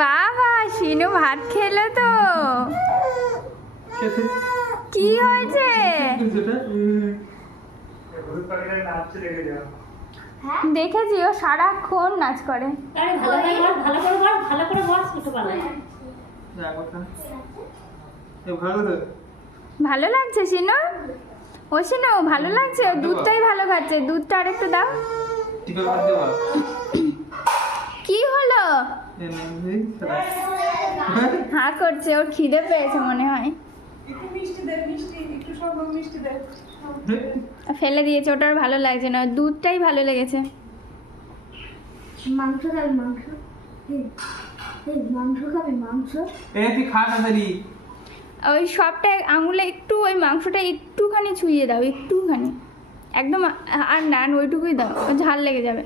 বাবা শিনু ভাত খেলো তো। কি হয়েছে? দেখেছি ও সারাক্ষণ নাচ করে। ভালো লাগছে শিনু? ও শিনু ভালো লাগছে? ও দুধটাই ভালো খাচ্ছে, দুধটা আরেকটু দাও। কি হলো? হ্যাঁ করছে, ওর খিদে পেয়েছে মনে হয়। ফেলে দিয়েছে, ওটার ভালো লাগছে না, দুধটাই ভালো লেগেছে। মাংস খাবে, মাংস মাংস খাবে, মাংস তুই খা তাড়াতাড়ি। ওই সবটা আঙুলে একটু ওই মাংসটা একটুখানি ছুঁয়ে দাও, একটুখানি, একদম আর না ওইটুকুই দাও, ঝাল লেগে যাবে।